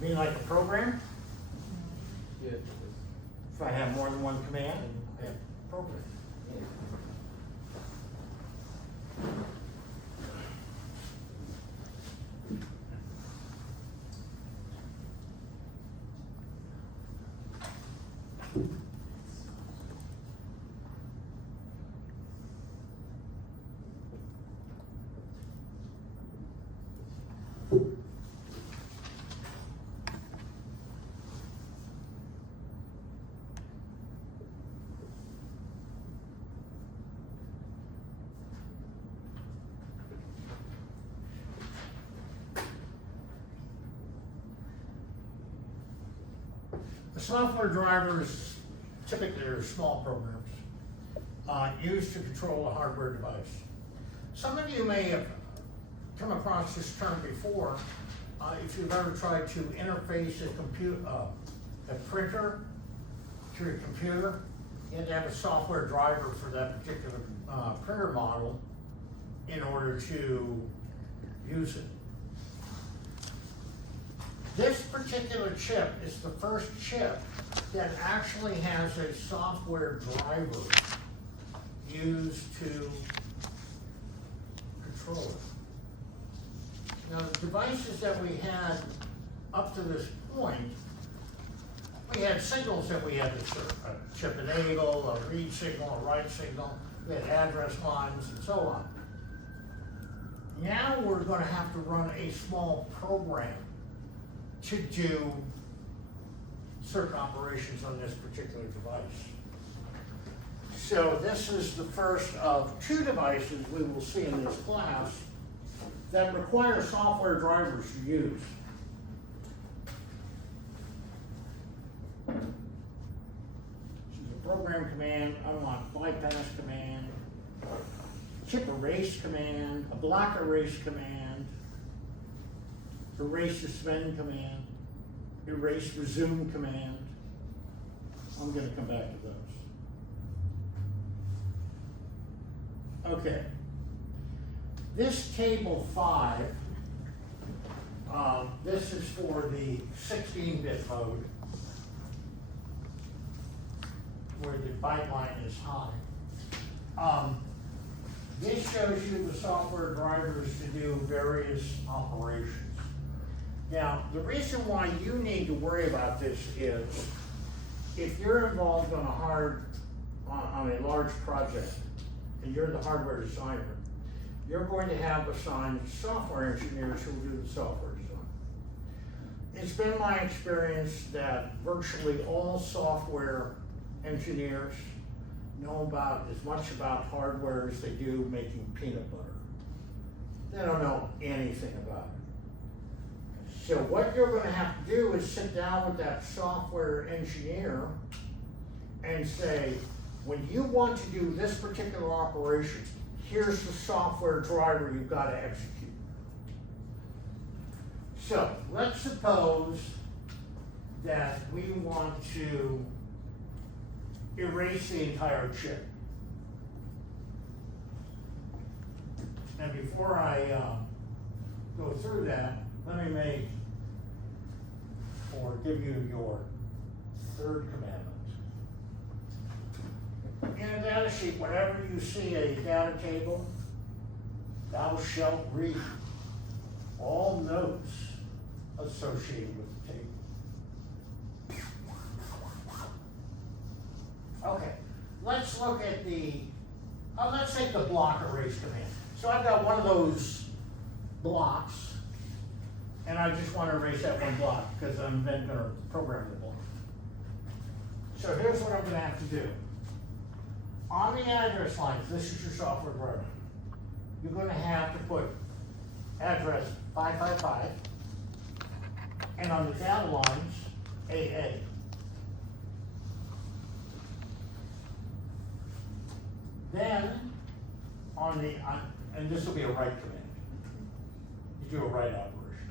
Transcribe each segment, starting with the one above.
You mean like a program? Yeah. If I have more than one command, I have a program. The software drivers typically are small programs used to control a hardware device. Some of you may have come across this term before. If you've ever tried to interface a printer to your computer, you have to have a software driver for that particular printer model in order to use it. This particular chip is the first chip that actually has a software driver used to control it. Now, the devices that we had up to this point, we had signals that we had to serve, a chip enable, a read signal, a write signal, we had address lines, and so on. Now we're going to have to run a small program to do certain operations on this particular device. So this is the first of two devices we will see in this class that require software drivers to use. This is a program command, unlock bypass command, chip erase command, a block erase command, erase suspend command, erase resume command. I'm going to come back to those. Okay. This table 5, this is for the 16-bit mode, where the byte line is high. This shows you the software drivers to do various operations. Now, the reason why you need to worry about this is if you're involved on on a large project and you're the hardware designer, you're going to have assigned software engineers who will do the software design. It's been my experience that virtually all software engineers know about as much about hardware as they do making peanut butter. They don't know anything about it. So what you're going to have to do is sit down with that software engineer and say, when you want to do this particular operation, here's the software driver you've got to execute. So let's suppose that we want to erase the entire chip. And before I go through that, let me make or give you your third commandment. In a data sheet, whenever you see a data table, thou shalt read all notes associated with the table. Okay, let's look at let's take the block erase command. So I've got one of those blocks, and I just want to erase that one block because I'm then going to program the block. So here's what I'm going to have to do. On the address lines, this is your software driver. You're going to have to put address 555, and on the data lines, AA. Then, and this will be a write command. You do a write operation.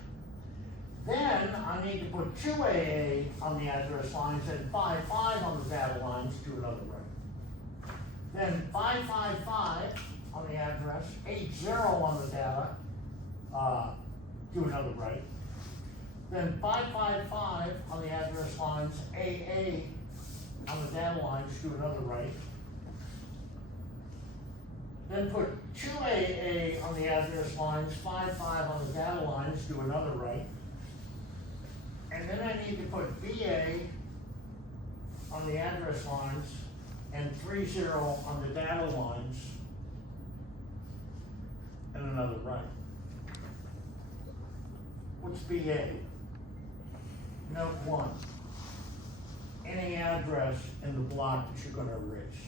Then, I need to put 2AA on the address lines and 55 on the data lines, do another write. Then 555 on the address, 80 on the data, do another write. Then 555 on the address lines, AA on the data lines, do another write. Then put 2AA on the address lines, 55 on the data lines, do another write. And then I need to put BA on the address lines and 30 on the data lines and another write. What's BA? Note 1. Any address in the block that you're going to erase.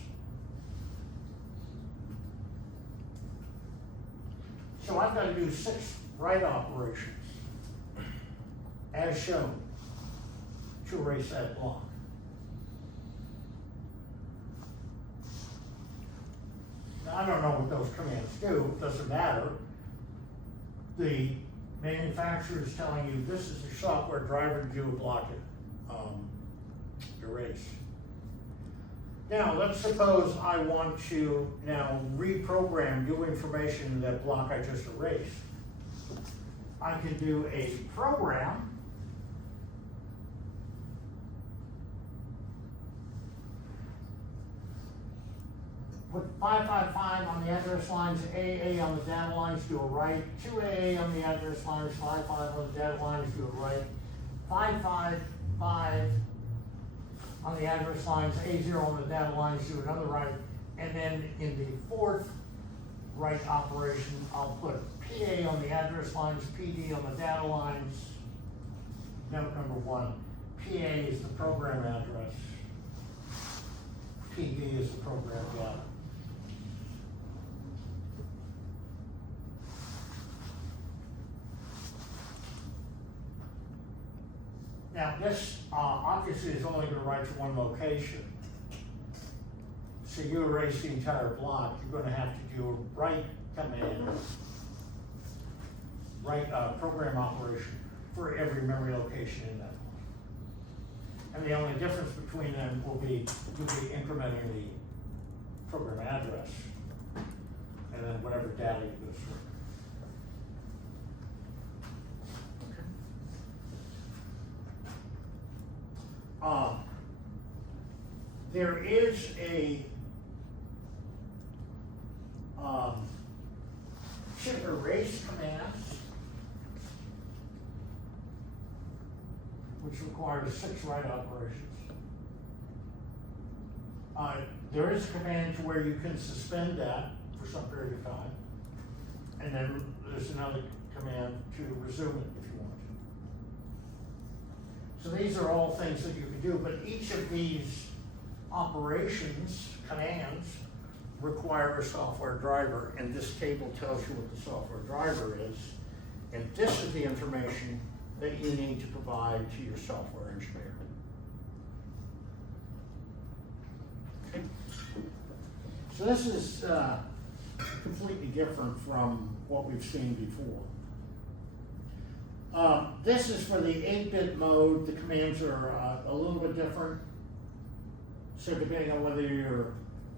So I've got to do 6 write operations as shown to erase that block. Now, I don't know what those commands do, it doesn't matter. The manufacturer is telling you this is the software driver to do a block erase. Now, let's suppose I want to now reprogram new information in that block I just erased. I can do a program put 555 on the address lines, AA on the data lines, do a write, 2AA on the address lines, 55 on the data lines, do a write, 555 on the address lines, A0 on the data lines, do another write, and then in the 4th write operation, I'll put PA on the address lines, PD on the data lines. Note number 1, PA is the program address, PD is the program data. Now, this obviously is only going to write to one location. So you erase the entire block, you're going to have to do a write command, write program operation for every memory location in that block. And the only difference between them will be you'll be incrementing the program address and then whatever data you go through. There is a chip erase command, which requires 6 write operations. There is a command to where you can suspend that for some period of time, and then there's another command to resume it if you want to. So these are all things that you can do, but each of these operations, commands, require a software driver, and this table tells you what the software driver is, and this is the information that you need to provide to your software engineer. Okay. So this is completely different from what we've seen before. This is for the 8-bit mode. The commands are a little bit different. So depending on whether you're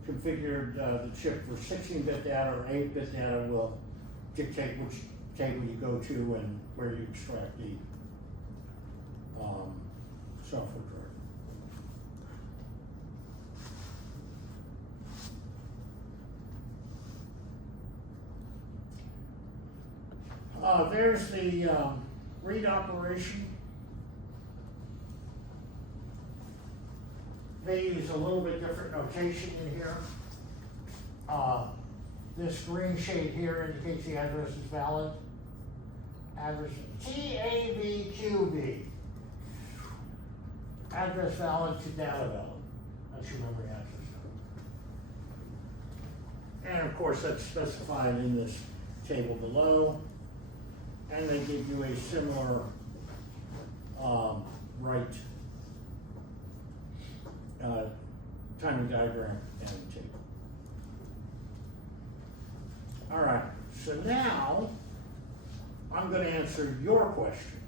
configured the chip for 16-bit data or 8-bit data will dictate which table you go to and where you extract the software driver. There's the read operation. They use a little bit different notation in here. This green shade here indicates the address is valid. Address TAVQB. Address valid to data valid. That's your memory address. And of course that's specified in this table below. And they give you a similar write timing diagram and table. All right, so now I'm going to answer your question.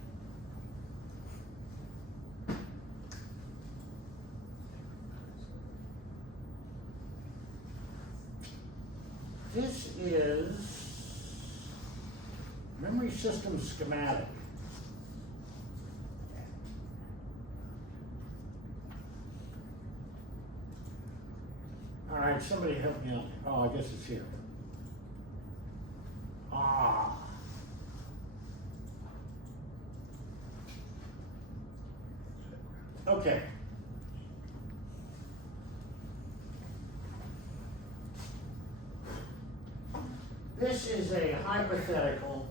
This is memory system schematic. All right, somebody help me out. Oh, I guess it's here. Ah. Okay. This is a hypothetical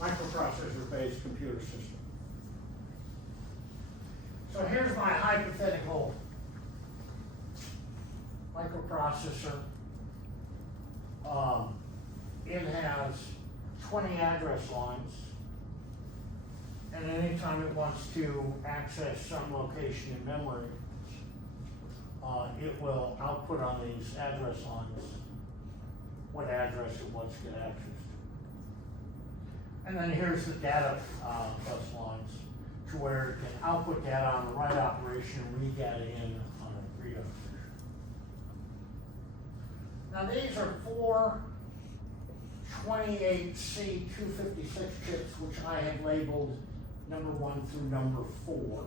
microprocessor-based computer system. So here's my hypothetical microprocessor. It has 20 address lines, and anytime it wants to access some location in memory, it will output on these address lines what address it wants to get access to. And then here's the data bus lines to where it can output data on the write operation and read data in on a read operation. Now these are four 28C256 chips, which I have labeled number 1 through number 4.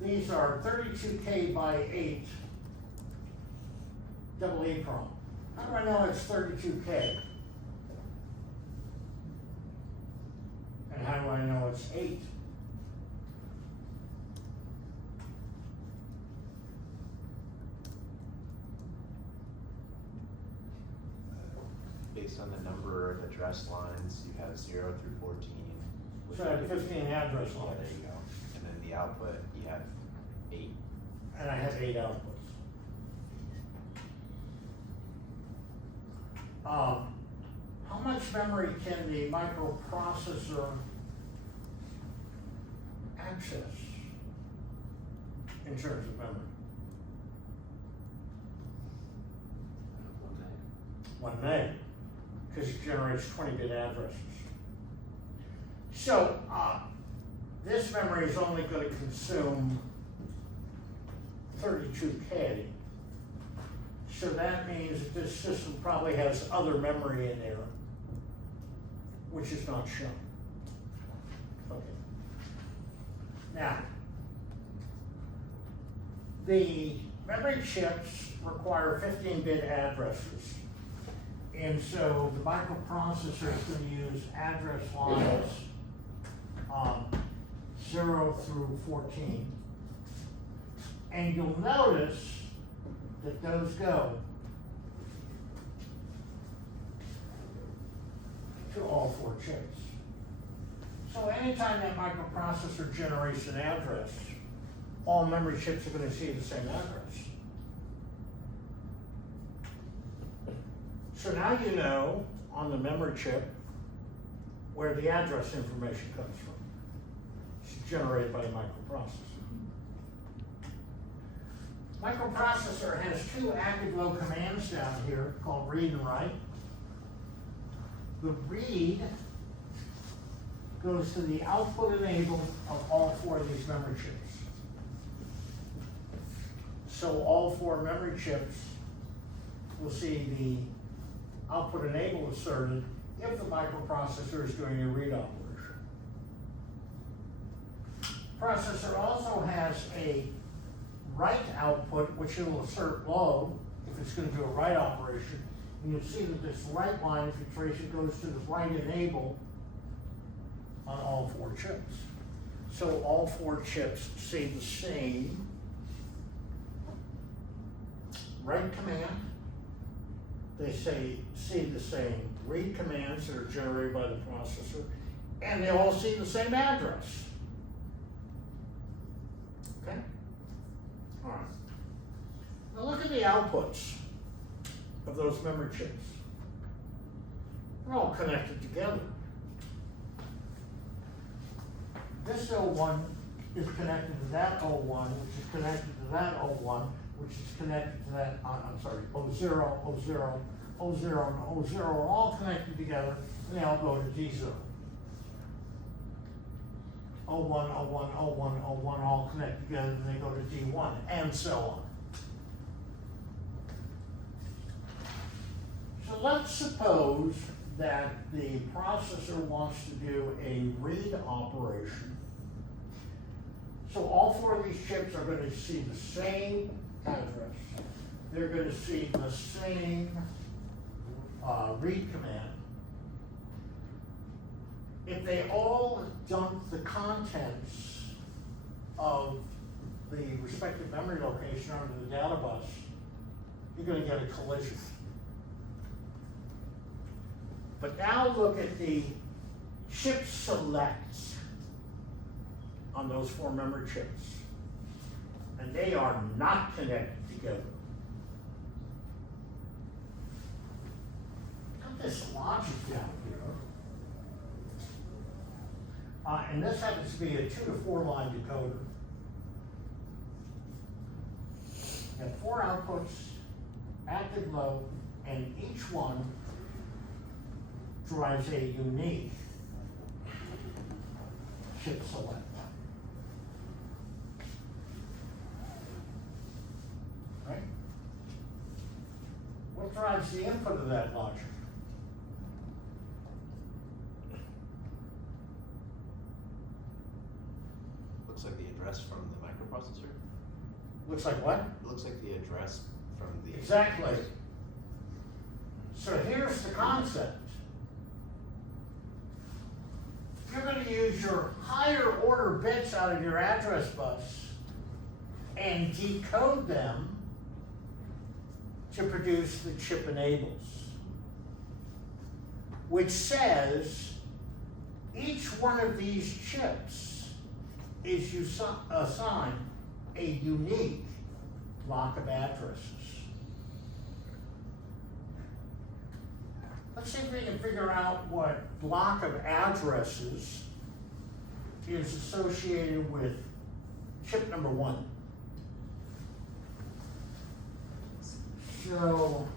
These are 32K by 8 double EEPROM. How do I know it's 32K? And how do I know it's 8? Based on the number of address lines, you have 0 through 14. So I have 15 address Yeah, lines. there you go. And then the output, you have 8. And I have 8 outputs. How much memory can the microprocessor access in terms of memory? 1 meg, because it generates 20-bit addresses. So, this memory is only going to consume 32K. So that means that this system probably has other memory in there, which is not shown. Okay. Now, the memory chips require 15-bit addresses. And so the microprocessor is going to use address lines 0 through 14. And you'll notice that those go to all 4 chips. So anytime that microprocessor generates an address, all memory chips are going to see the same address. So now you know on the memory chip where the address information comes from. It's generated by the microprocessor. Microprocessor has 2 active low commands down here called read and write. The read goes to the output enable of all 4 of these memory chips. So all 4 memory chips will see the output enable asserted if the microprocessor is doing a read operation. Processor also has a write output, which it will assert low if it's going to do a write operation. And you'll see that this write line, if you trace it, goes to the write enable on all 4 chips. So all 4 chips see the same write command. They see the same read commands that are generated by the processor, and they all see the same address. Okay? All right. Now look at the outputs of those memory chips. They're all connected together. This O1 is connected to that O1, which is connected to that O1, which is connected to that, O0, O0, O0, and O0 are all connected together, and they all go to D0. O1, O1, O1, O1 all connect together, and they go to D1, and so on. So let's suppose that the processor wants to do a read operation. So all four of these chips are gonna see the same address. They're gonna see the same, read command. If they all dump the contents of the respective memory location onto the data bus, you're gonna get a collision. But now look at the chip selects on those four memory chips. And they are not connected together. Got this logic down here. And this happens to be a 2 to 4 line decoder. You have 4 outputs, active, low, and each one drives a unique chip select. Right? What drives the input of that logic? Looks like the address from the microprocessor. Looks like what? It looks like the address from the. Exactly. So here's the concept. You're going to use your higher order bits out of your address bus and decode them to produce the chip enables, which says each one of these chips is you assign a unique block of addresses. Let's see if we can figure out what block of addresses is associated with chip number 1. So,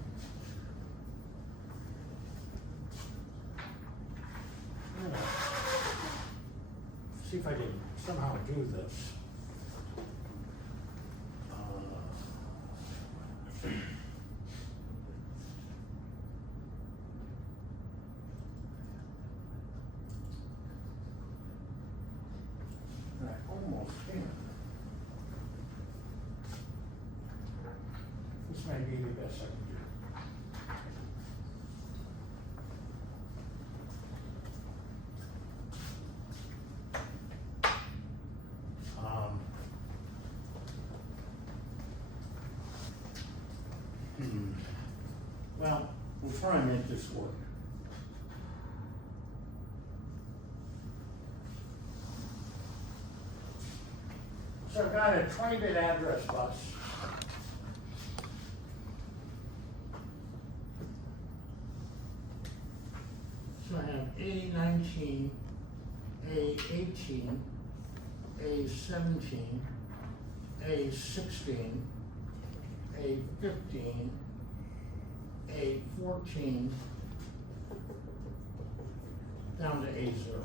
see if I can somehow do this. I almost can. This may be the best I can do. Well, we'll try and make this work. So I've got a 20-bit address bus. So I have A19, A18, A17, A16, A15, A14, down to A0.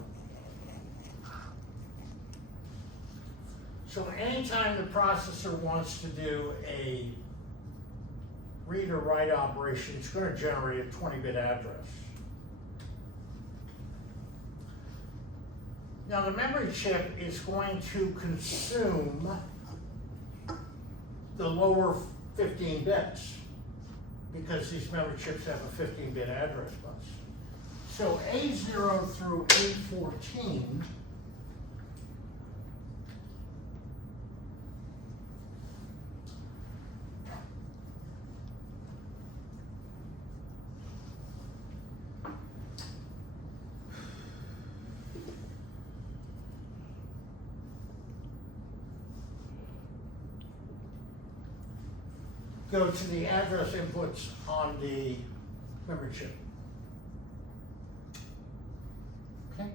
So anytime the processor wants to do a read or write operation, it's going to generate a 20-bit address. Now the memory chip is going to consume the lower 15 bits because these memory chips have a 15-bit address bus. So A0 through A14 go to the address inputs on the memory chip. Okay.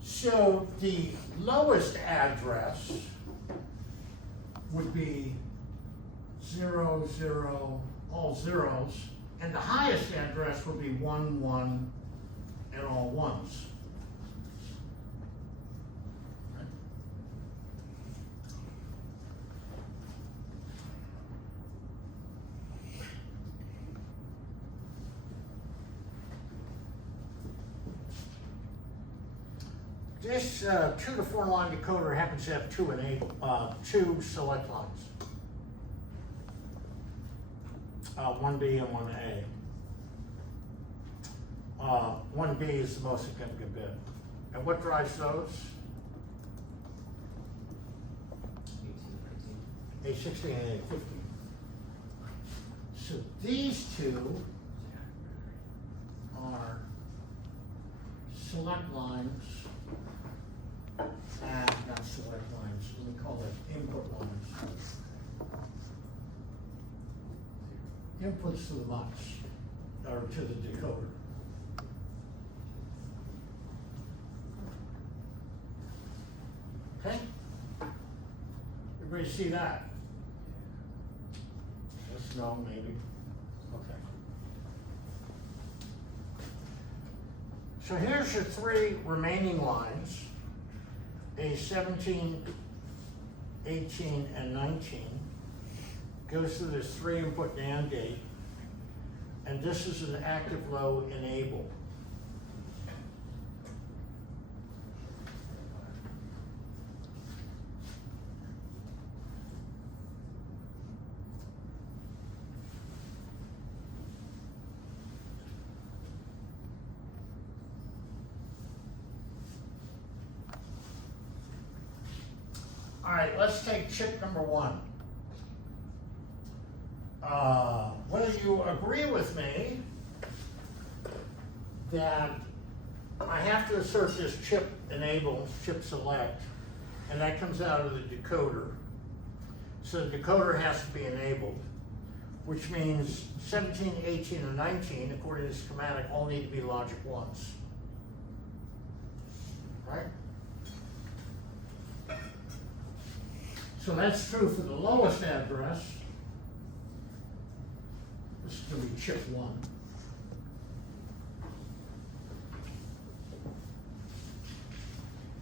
So the lowest address would be 0, 0, all zeros, and the highest address would be 1, 1, and all ones. This 2 to 4 line decoder happens to have two select lines. 1B and 1A. 1B is the most significant bit. And what drives those? 18, A16 and A15. So these two are select lines, and not select lines, we call it input lines. Inputs to the MUX, or to the decoder. Okay? Everybody see that? Yes, no, maybe. Okay. So here's your three remaining lines, A17, 18, and 19. Goes through this 3-input NAND gate, and this is an active low enable. All right, let's take chip number 1. Whether you agree with me that I have to assert this chip enable, chip select, and that comes out of the decoder. So the decoder has to be enabled, which means 17, 18, and 19, according to the schematic, all need to be logic 1s. Right? So that's true for the lowest address. This is going to be chip 1.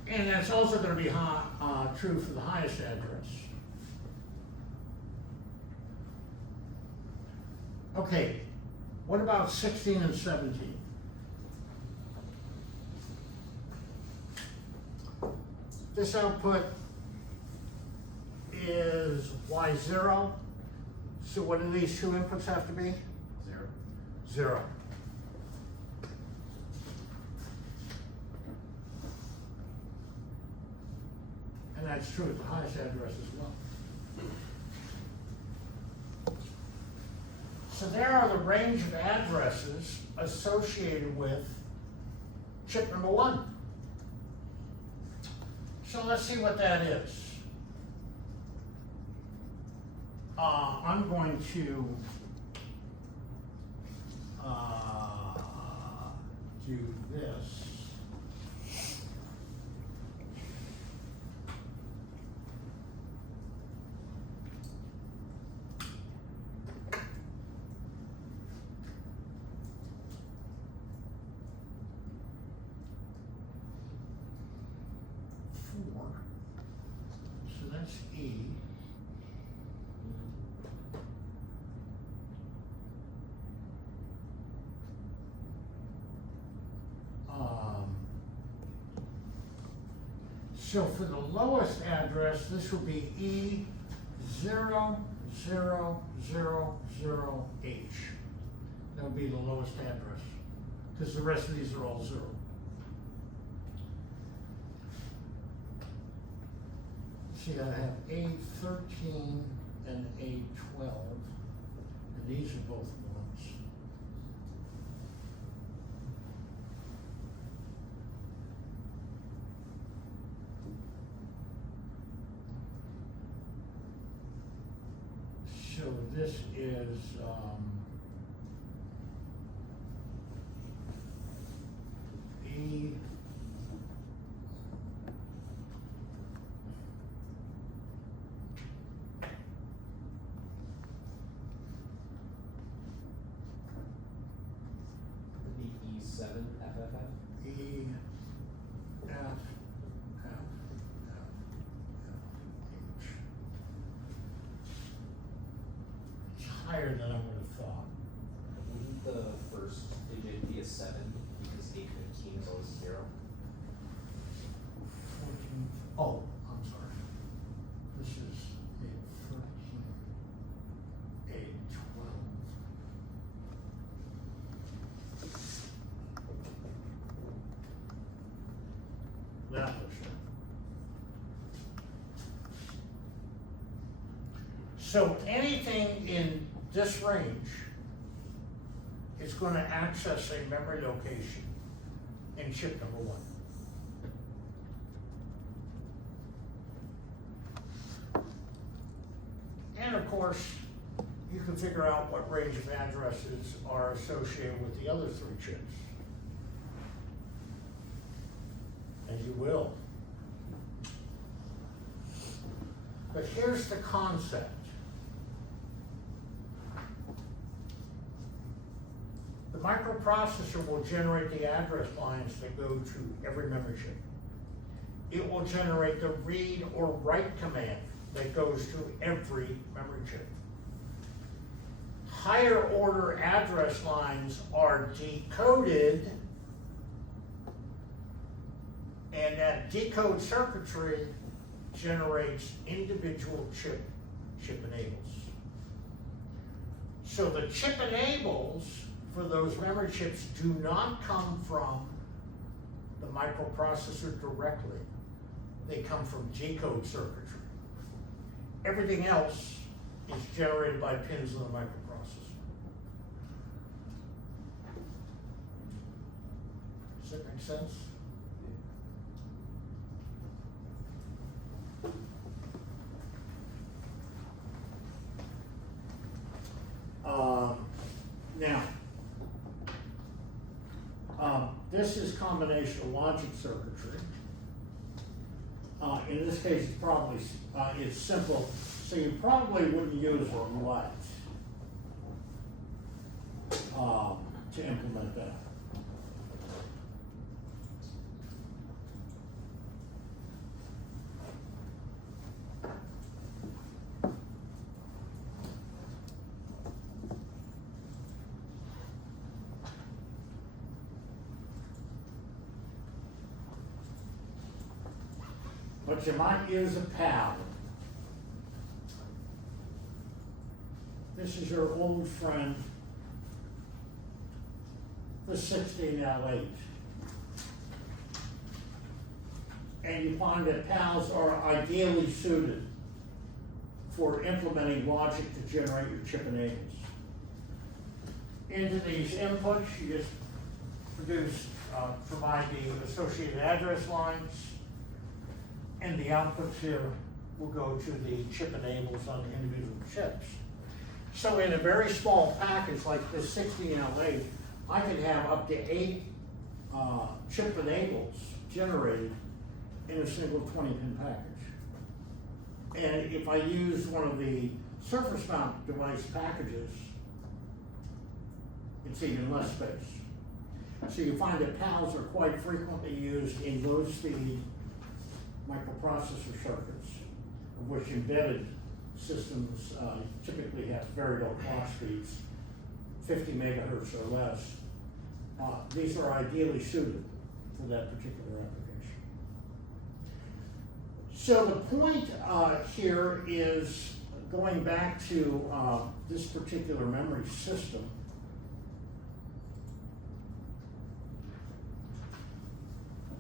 And that's also going to be true for the highest address. Okay, what about 16 and 17? This output is Y0. So what do these two inputs have to be? 0. 0. And that's true at the highest address as well. So there are the range of addresses associated with chip number 1. So let's see what that is. I'm going to do this. So that's E. So for the lowest address, this will be E0000H. That would be the lowest address, because the rest of these are all 0. See, I have A13 and A12, and these are both 1s. So this is E. E7 FFF. E, F, F, F, H. It's higher than I would have thought. Wouldn't the first digit be a 7 because A15 is always 0? So anything in this range is gonna access a memory location in chip number 1. And of course, you can figure out what range of addresses are associated with the other 3 chips. And you will. But here's the concept. The microprocessor will generate the address lines that go to every memory chip. It will generate the read or write command that goes to every memory chip. Higher order address lines are decoded, and that decode circuitry generates individual chip enables. So the chip enables for those memory chips do not come from the microprocessor directly. They come from decode circuitry. Everything else is generated by pins in the microprocessor. Does that make sense? This is combination of logic circuitry. In this case, it's probably it's simple, so you probably wouldn't use a light to implement that. But you might use a pal. This is your old friend, the 16L8. And you find that pals are ideally suited for implementing logic to generate your chip enables. Into these inputs, you just provide the associated address lines, and the outputs here will go to the chip enables on the individual chips. So in a very small package like this 16L8, I could have up to 8 chip enables generated in a single 20-pin package. And if I use one of the surface mount device packages, it's even less space. So you find that PALs are quite frequently used in low speed microprocessor circuits, of which embedded systems typically have very low clock speeds, 50 megahertz or less. These are ideally suited for that particular application. So the point here is going back to this particular memory system.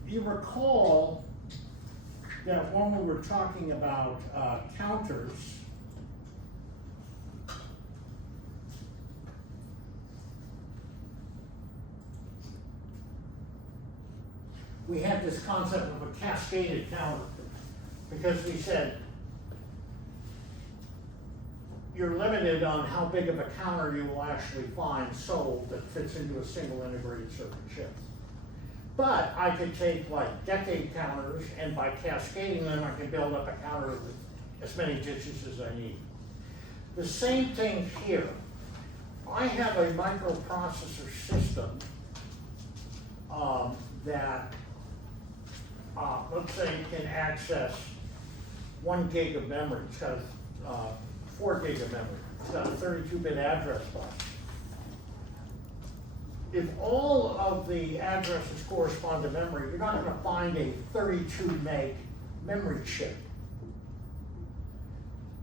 You recall that when we were talking about counters, we had this concept of a cascaded counter, because we said you're limited on how big of a counter you will actually find sold that fits into a single integrated circuit chip. But I could take like decade counters, and by cascading them, I can build up a counter with as many digits as I need. The same thing here. I have a microprocessor system that, let's say, can access 1 gig of memory. It's got 4 gig of memory. It's got a 32-bit address bus. If all of the addresses correspond to memory, you're not going to find a 32 meg memory chip.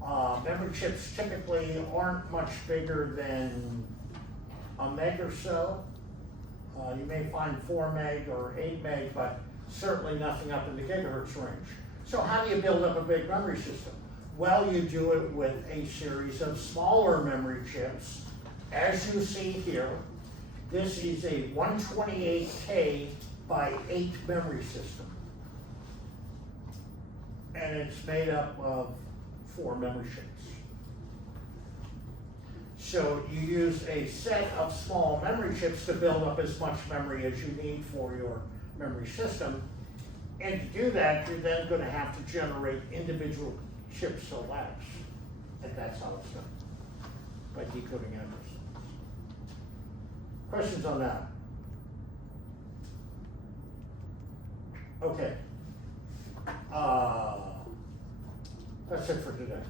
Memory chips typically aren't much bigger than a meg or so. You may find 4 meg or 8 meg, but certainly nothing up in the gigahertz range. So how do you build up a big memory system? Well, you do it with a series of smaller memory chips. As you see here, this is a 128K by 8 memory system. And it's made up of 4 memory chips. So you use a set of small memory chips to build up as much memory as you need for your memory system. And to do that, you're then gonna have to generate individual chip selects. And that's how it's done, by decoding addresses. Questions on that? Okay. That's it for today.